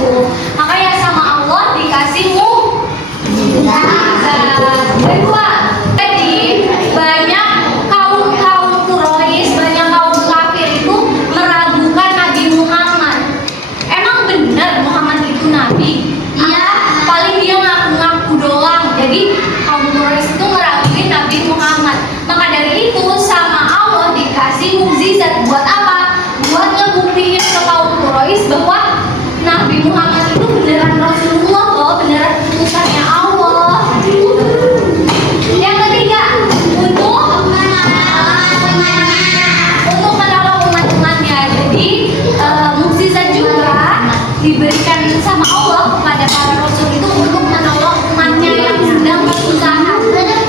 itu. Makanya sama Allah dikasih mukjizat. Kedua, jadi banyak kaum Quraisy, banyak kaum kafir itu meragukan Nabi Muhammad. Emang benar Muhammad itu nabi? Iya. Paling dia ngaku-ngaku doang. Jadi kaum Quraisy itu meragukan Nabi Muhammad. Maka dari itu sama Allah dikasih mukjizat. Buat apa? Buat ngebuktiin ke kaum Quraisy bahwa Nabi Muhammad itu beneran Rasulullah loh, beneran utusannya Allah. Yang ketiga, untuk menolong umat-umatnya. Jadi mukjizat juga diberikan sama Allah kepada para rasul itu untuk menolong umatnya yang sedang kesusahan.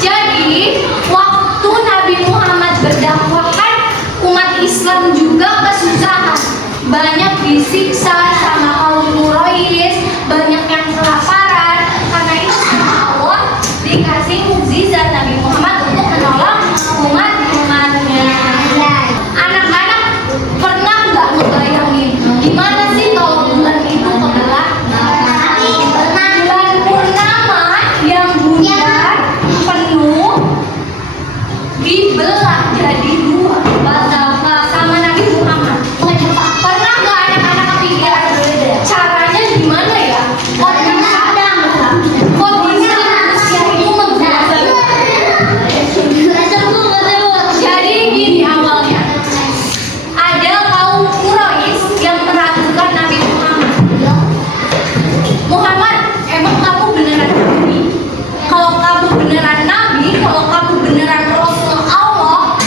Jadi waktu Nabi Muhammad berdakwah kan umat Islam juga kesusahan, banyak disiksa sama kaum Quraisy, banyak yang kelaparan. Karena itu sama Allah dikasih mukjizat Nabi Muhammad untuk menolong umat-umatnya. Anak-anak pernah nggak ngebayangin gimana sih kalau bulan itu kebelah? Bulan purnama yang bulan penuh dibelah jadi dua sama Nabi Muhammad. Pernah nggak anak-anak kepikiran caranya gimana ya? Kok bisa manusia itu membelah? Jadi gini awalnya, ada kaum Quraisy yang meragukan Nabi Muhammad. Muhammad, emang kamu beneran nabi? Kalau kamu beneran nabi, kalau kamu beneran Rasul Allah,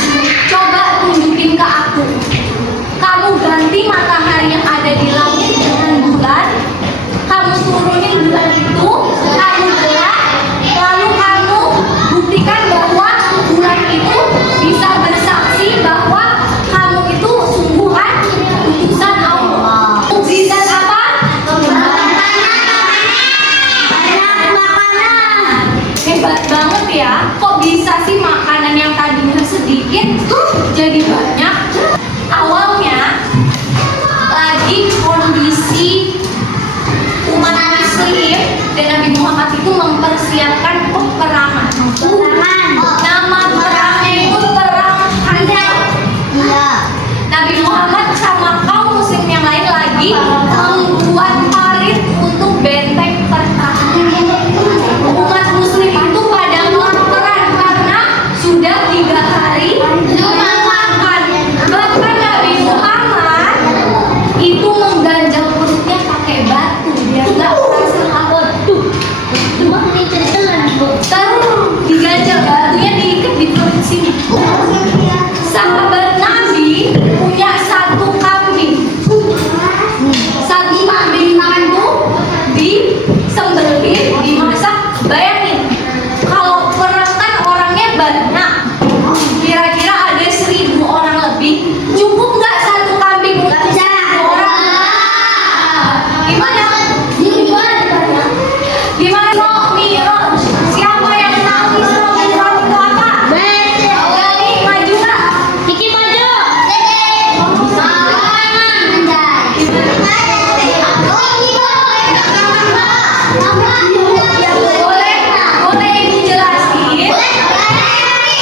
coba tunjukin ke aku. Kamu ganti matahari yang ada di langit dengan bulan, kamu turunin bulan itu, kamu belah, lalu kamu buktikan bahwa bulan itu bisa bersaksi bahwa kamu itu sungguhan utusan Allah. Mukjizat apa? Hebat banget ya. Kok bisa sih makanan yang tadinya sedikit jadi banyak? Awalnya lagi kondisi umat Muslim dan Nabi Muhammad itu mempersiapkan peperangan. Nama perangnya itu perang Khandaq. Nabi Muhammad sama kaum muslim yang lain lagi membuat parit untuk benteng pertahanan. Umat muslim itu pada kelaparan karena sudah 3 hari belum makan. Bahkan Nabi Muhammad itu mengganjal perutnya pakai batu biar nggak merasa lapar. Terus diganjal batunya diikat di perut sini. Sahabat Nabi punya 1 kambing. 1 kambing itu disembelih, dimasak. Bayangin, kalau perang kan orangnya banyak, kira-kira ada 1000 orang lebih. Cukup nggak 1 kambing untuk 1000 orang? Gimana? Gimana kok Miraj? Siapa yang tahu Isra Miraj itu apa? Jadi maju nggak? Kiki maju. Ya boleh ibu jelasin.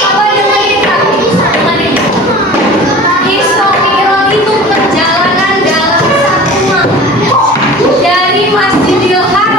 Apa dengerin? Isra Miraj itu perjalanan dalam 1 malam dari Masjidil Haram